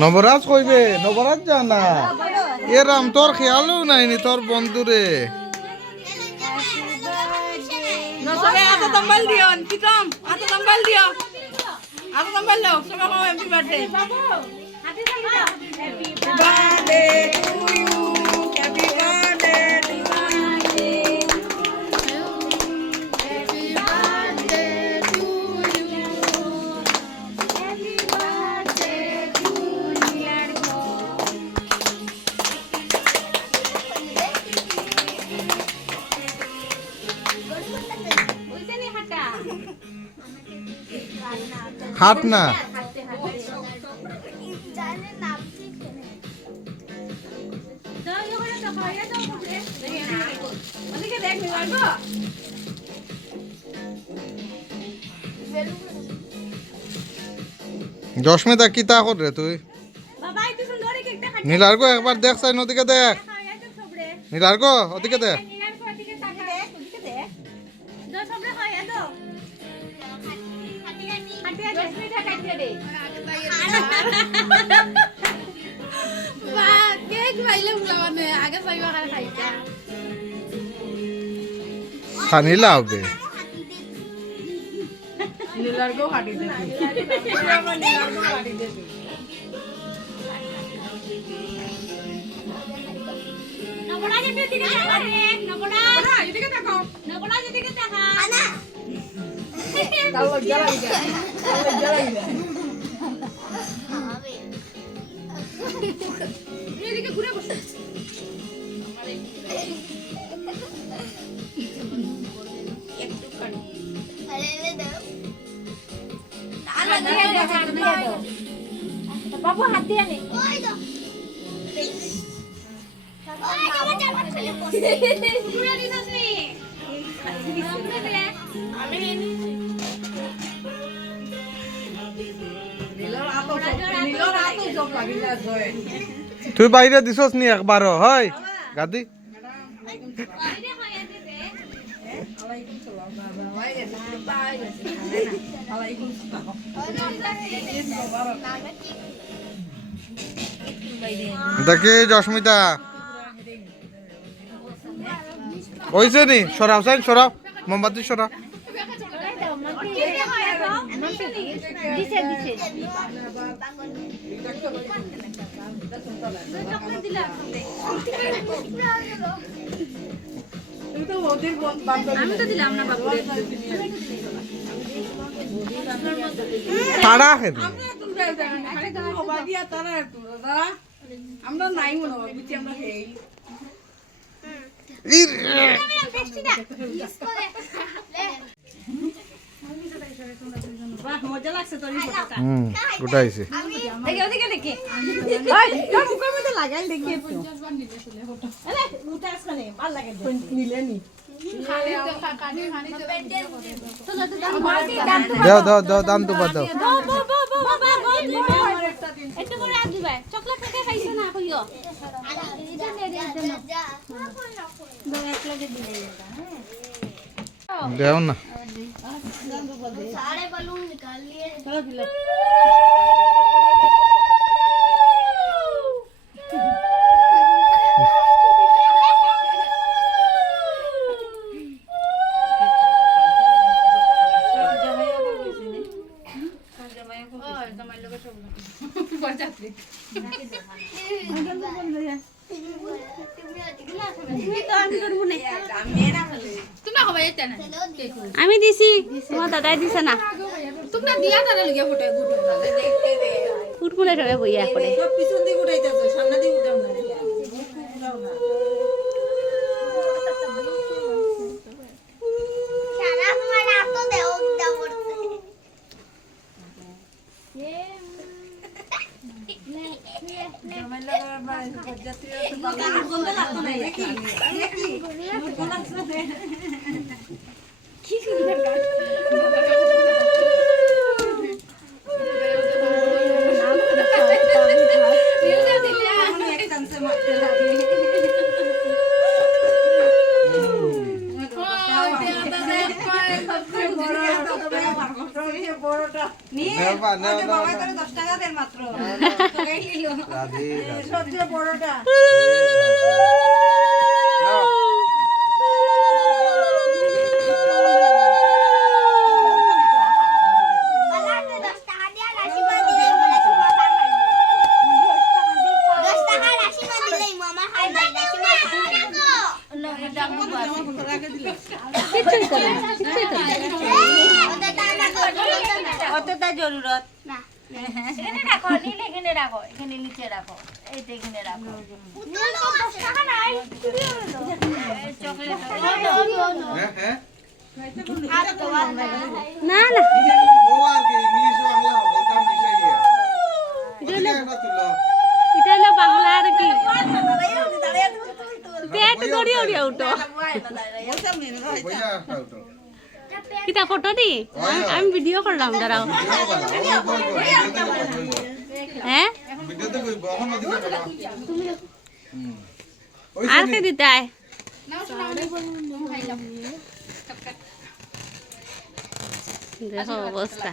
নবরাজ কইবে নবরাজ জানা এ রাম তোর খেয়ালও নাইনি তোর বন্ধুরে আতো তম্বাল দিও প্রীতম আতো তম্বাল দিও আতো তম্বাল দাও সবাই happy birthday happy birthday to you happy birthday to you happy birthday to you happy birthday to dear গো ওইখানে হাঁটা হাত না জশমিতা কি তা করে তুই নীলার্গো একবার দেখ চাই নদীকে দেখ নীলার্গো ওদিকে দেখ খানি লাভবে ঘুরে বসে বাবু হাত দিয়ে নে তুই বাইরে দিছস নি একবারও হয় গাদি দেখি জশমিতা ওইছে নি সরাও সাইন সরাও মোমবাতি সরাও আমি তো দিলাম না বাবুরে তারা খেতে আমরা নাই মনে হয় বুঝছি আমরা হেই মজা লাগছে তোর উঠাইছে ওদিকে দেখি লাগাই দেখি নিলেনি দাও দাও দাও দাম তো বাদ দাও চকলেট থেকে খাইছে না কইও দেও না सारे बलून निकाल लिए আমি দিছি তোমার দাদাই দিছে না তোমরা দিয়া দাদা লগে ফটো গুটো ফুটফুলে ঠবে বইয়া করে সব পিছন দিকে উঠাইতেছো সামনে দিকে উঠাও না सारा हमारा तो दे उगदा पड़ते বাবা করে 10 টাকা দেন মাত্র রাধে রাধে সবচেয়ে বড়টা বালাকে 10 টাকা দিয়া রাশিমা দিয়ে রাশিমা 10 টাকা রাশিমা দিলেই মামা খাই না রাশিমা খাই না অতটা জরুরত না এখানে রাখো নীলে এখানে রাখো এখানে নিচে রাখো এইটা এখানে রাখো পুতুল 10 টাকা নাই চকলেট হ্যাঁ হ্যাঁ হাত তো না না ও আর কি ইংলিশ বাংলা বলতাম মিশাইয়া ওদিকে একটা তুলো এটা হলো বাংলা আর কি পেট দড়ি উড়ে উঠো বইয়া একটা উঠো কিটা ফটো দি আমি ভিডিও করলাম দাঁড়াও হ্যাঁ ভিডিওতে কই বহন ওদিকে বলা ওই আর কে দিতে দেখো অবস্থা